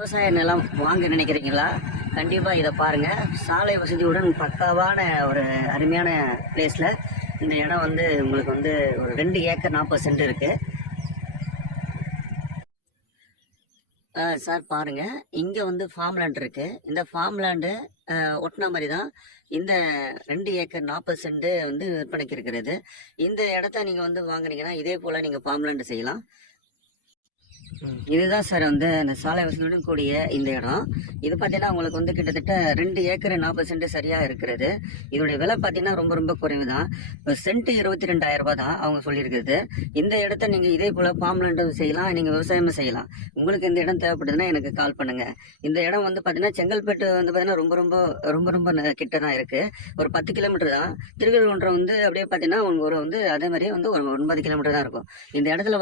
விவசாய நிலம் வாங்க நினைக்கிறீங்களா? கண்டிப்பாக இதை பாருங்கள். சாலை வசதியுடன் பக்காவான ஒரு அருமையான பிளேஸில் இந்த இடம் வந்து உங்களுக்கு வந்து ஒரு 2 ஏக்கர் 40 சென்ட் இருக்குது. சார் பாருங்கள், இங்கே வந்து ஃபார்ம் லேண்ட் இருக்குது. இந்த ஃபார்ம் லேண்டு ஒட்டின மாதிரி தான் இந்த 2 ஏக்கர் 40 சென்ட் வந்து விற்பனைக்கு இருக்கிறது. இந்த இடத்த நீங்கள் வந்து வாங்குனீங்கன்னா இதே போல் நீங்கள் ஃபார்ம் லேண்டு செய்யலாம். இதுதான் சார் வந்து அந்த சாலை வசதியுடன் கூடிய இந்த இடம். இது பார்த்தீங்கன்னா உங்களுக்கு வந்து கிட்டத்தட்ட 2 ஏக்கர் 40 சென்ட் சரியாக இருக்கிறது. இதோடைய விலை பார்த்தீங்கன்னா ரொம்ப ரொம்ப குறைவு தான். இப்போ சென்ட் 22,000 ரூபாய் தான் அவங்க சொல்லியிருக்கிறது. இந்த இடத்த நீங்கள் இதே போல் ஃபார்ம்லேண்டும் செய்யலாம், நீங்கள் விவசாயமும் செய்யலாம். உங்களுக்கு இந்த இடம் தேவைப்படுதுன்னா எனக்கு கால் பண்ணுங்கள். இந்த இடம் வந்து பார்த்தீங்கன்னா செங்கல்பட்டு வந்து பார்த்தீங்கன்னா ரொம்ப ரொம்ப ரொம்ப ரொம்ப கிட்ட தான் இருக்குது. ஒரு 10 கிலோமீட்டர் தான். திருக்கழுக்குன்றம் வந்து அப்படியே பார்த்தீங்கன்னா ஒரு வந்து அதே மாதிரியே வந்து ஒரு 9 கிலோமீட்டர் தான் இருக்கும். இந்த இடத்துல